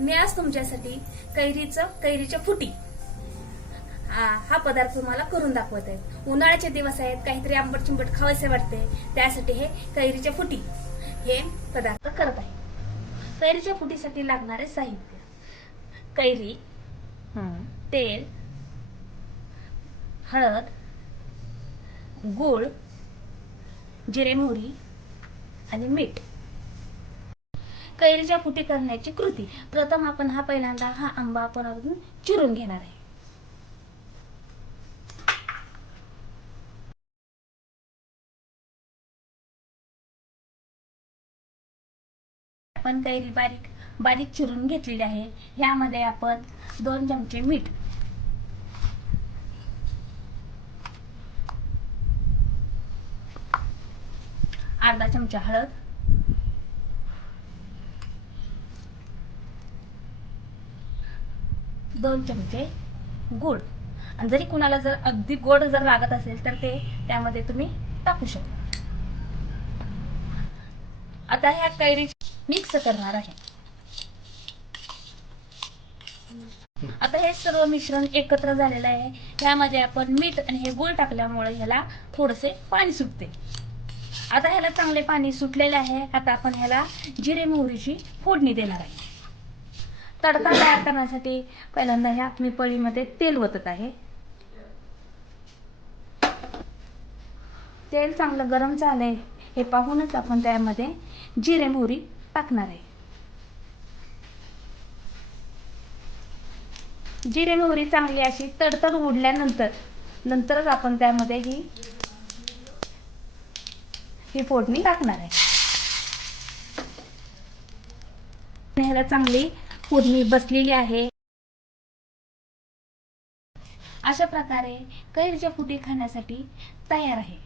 मी आज तुमच्यासाठी कैरीच्या फुटी हा पदार्थ तुम्हाला करून दाखवत आहे। उन्हाळ्याचे दिवस आहेत, काहीतरी आंबट चिंबट खावंसे वाटते, त्यासाठी हे कैरीच्या फुटी हे पदार्थ करत आहे। कैरीच्या फुटीसाठी लागणारे साहित्य: कैरी, तेल, हळद, गूळ, जिरे मोहरी आणि मीठ। कैरीच्या फुटी करण्याची कृती: प्रथम आपण पहिल्यांदा हा आंबा आपण अजून चिरून घेणार आहे। आपण कैरी बारीक बारीक चिरून घेतलेली आहे। यामध्ये आपण 2 चमचे मीठ, अर्धा चमचा हळद, 2 चमचे गूळ, आणि जरी कुणाला जर अगदी गोड जर लागत असेल तर ते त्यामध्ये तुम्ही टाकू शकता। आता ह्या कैरी मिक्स करणार आहे। आता हे सर्व मिश्रण एकत्र झालेलं आहे। यामध्ये आपण मीठ आणि हे गूळ टाकल्यामुळे ह्याला थोडेसे पाणी सुटते। आता ह्याला चांगले पाणी सुटलेले आहे। आता आपण ह्याला जिरे मोहरीची फोडणी देणार आहे। तडका तयार करण्यासाठी पहिल्यांदा ह्या मी पळीमध्ये तेल ओतत आहे। तेल चांगलं गरम झालंय हे पाहूनच आपण त्यामध्ये जिरे मोहरी टाकणार आहे। जिरे मोहरी चांगली अशी तडतड उडल्यानंतर आपण त्यामध्ये ही फोडणी टाकणार आहे। ह्याला चांगली फोडणी बसलेली आहे। अशा प्रकारे कैरीच्या फुटी खाण्यासाठी तयार आहे।